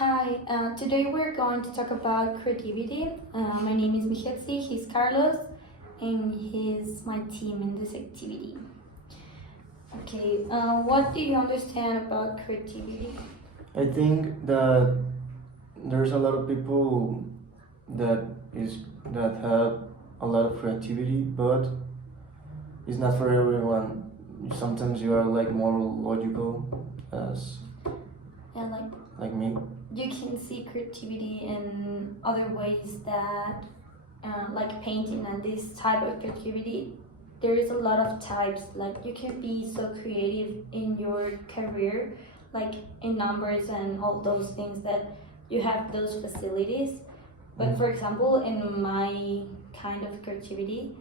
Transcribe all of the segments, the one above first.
Hi, today we're going to talk about creativity. My name is Mijetsi, he's Carlos, and he's my team in this activity. Okay, what do you understand about creativity? I think that there's a lot of people that is that have a lot of creativity, but it's not for everyone. Sometimes you are like more logical, as And like me. you can see creativity in other ways that, like painting and this type of creativity. There is a lot of types. Like you can be so creative in your career, like in numbers and all those things that you have those facilities. But for example, in my kind of creativity,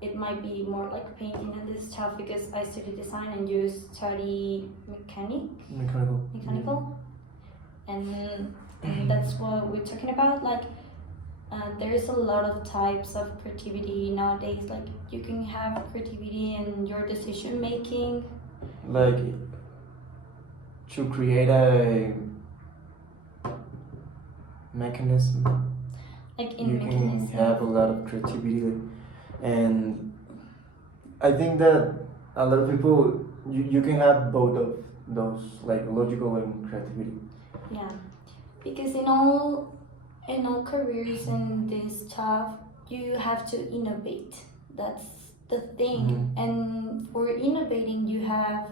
it might be more like painting and this stuff because I study design and you study mechanical, and that's what we're talking about. Like, there is a lot of types of creativity nowadays. Like, you can have creativity in your decision making. Like to create a mechanism. Like in You mechanism. can have a lot of creativity, and I think that a lot of people you can have both of those, like logical and creativity. Yeah, because in all careers and this stuff, you have to innovate. That's the thing. And for innovating, you have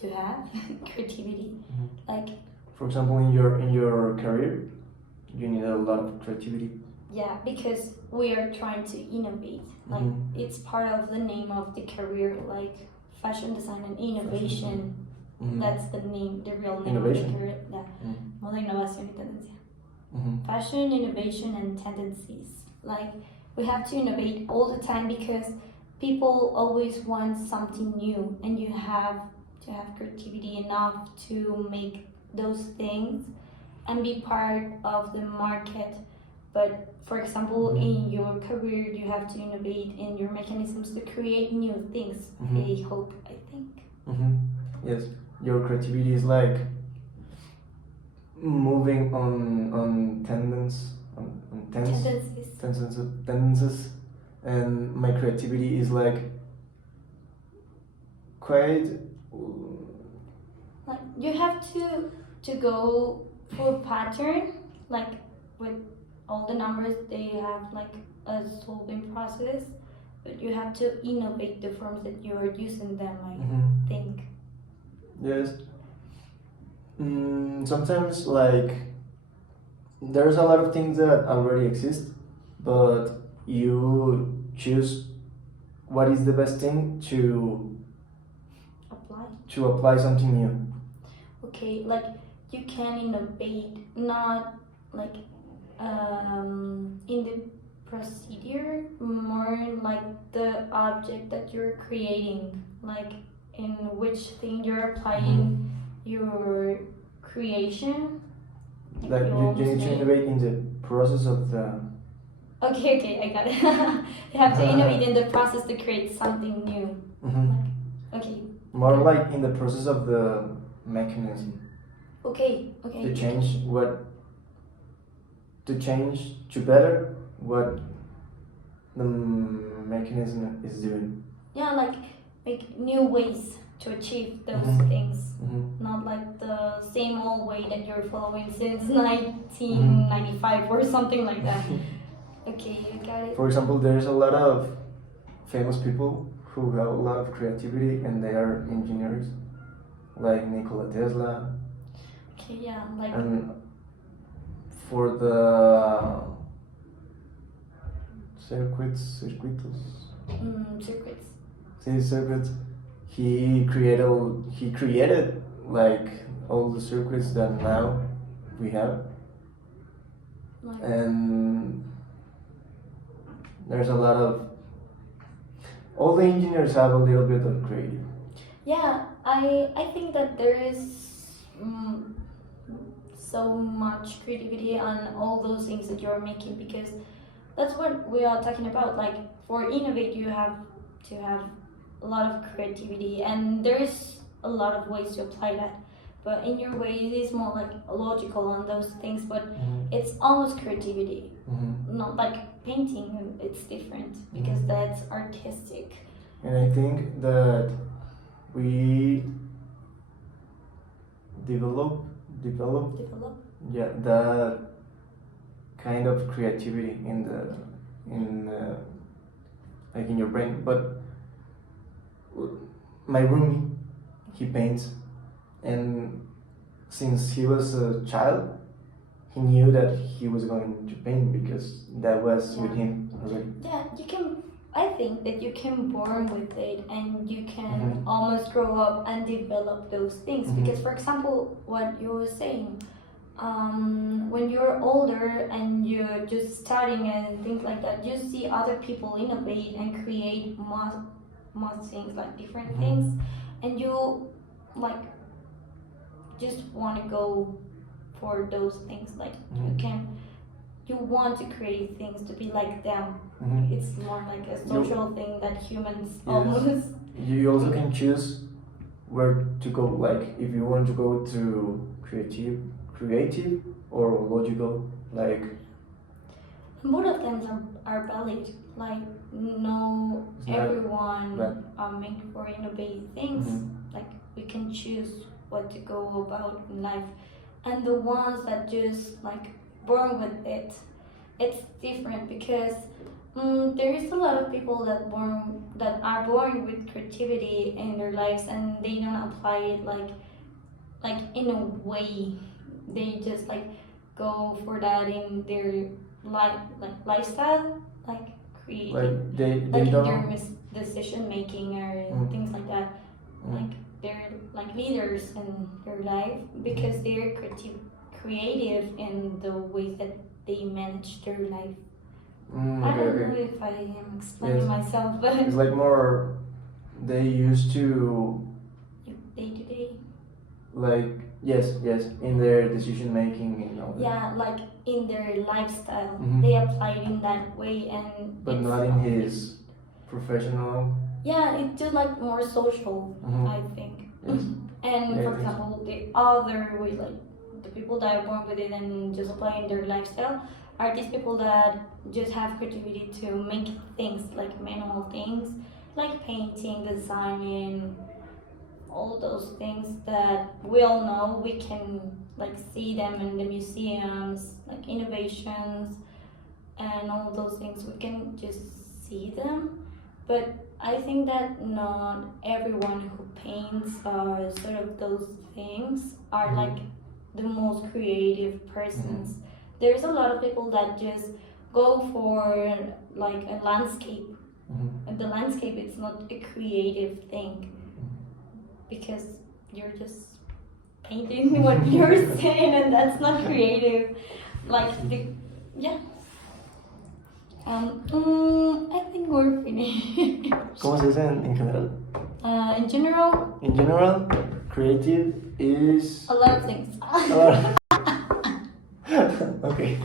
to have creativity. Like, For example, in your career, you need a lot of creativity. yeah, because we are trying to innovate. Like, it's part of the name of the career, like fashion design and innovation. That's the name, the real name Innovation. of the career. Yeah. Moda, innovación y tendencia. Mm-hmm. Fashion, innovation, and tendencies. Like, we have to innovate all the time because people always want something new, and you have to have creativity enough to make those things and be part of the market. But for example, in your career, you have to innovate in your mechanisms to create new things. I think. Yes, your creativity is like moving on tendencies, and my creativity is like quite Like, you have to go for pattern, like with all the numbers they have like a solving process, but you have to innovate the forms that you are using them, I think. Yes. Sometimes like there's a lot of things that already exist, but you choose what is the best thing to apply something new. Okay, like you can innovate, not like in the procedure, more like the object that you're creating, like in which thing you're applying your creation. Like you need to innovate in the process of the. Okay, I got it. You have to innovate in the process to create something new. Okay. More like in the process of the mechanism. Okay. To change to better what the mechanism is doing. Yeah, like make new ways to achieve those things. Not like the same old way that you're following since 1995 or something like that. Okay, you got it. For example, there's a lot of famous people who have a lot of creativity and they are engineers, like Nikola Tesla. Okay, yeah, like. And for the circuits, he created like all the circuits that now we have. And there's a lot of all the engineers have a little bit of creative. Yeah, I think that there is so much creativity on all those things that you're making, because that's what we are talking about. Like, for innovate, you have to have a lot of creativity, and there is a lot of ways to apply that. but in your way it is more like logical on those things, but Mhm. it's almost creativity, Mhm. not like painting. It's different because that's artistic. And I think that we develop Develop. yeah that kind of creativity in like in your brain. But my roomie, he paints, and since he was a child, he knew that he was going to paint because that was with Yeah. him already. Yeah, you can. I think that you can born with it, and you can Mhm. almost grow up and develop those things. Mhm. Because, for example, what you were saying, when you're older and you're just studying and things like that, you see other people innovate and create more things, like different Mhm. things, and you like just want to go for those things. Like Mhm. you want to create things to be like them. Mhm. It's more like a social thing that humans Yes. almost. You also can choose where to go. Like if you want to go to creative or logical. Like Both of them are valid. Like no, It's not everyone bad. are made for innovative things. Mhm. Like we can choose what to go about in life, and the ones that just like born with it, it's different because there is a lot of people that are born with creativity in their lives and they don't apply it like in a way. They just like go for that in their lifestyle, like creating, like they like in their don't. decision making or Mm. things like that. Mm. Like they're like leaders in their life because they're creative in the ways that they manage their life. I Okay, don't know okay. if I am explaining Yes. myself, but It's like more. They used to day to day. like yes in their decision making and all that. Yeah, like in their lifestyle, Mhm. they apply it in that way, and But it's not in his professional. Yeah, it's just like more social, Mhm. I think. Yes. And Yeah, for it is. example, the other way, like the people that are born with it and just apply in their lifestyle, are these people that just have creativity to make things like manual things, like painting, designing, all those things that we all know. We can like see them in the museums, like innovations and all those things. We can just see them, but I think that not everyone who paints or sort of those things are Mhm. like the most creative persons. There's a lot of people that just go for like a landscape. Mhm. And the landscape it's not a creative thing because you're just painting what you're saying and that's not creative. Like the yeah. I think we're finished. ¿Cómo se dice en general? In general, In general, creative is a lot of things. a lot. Okay.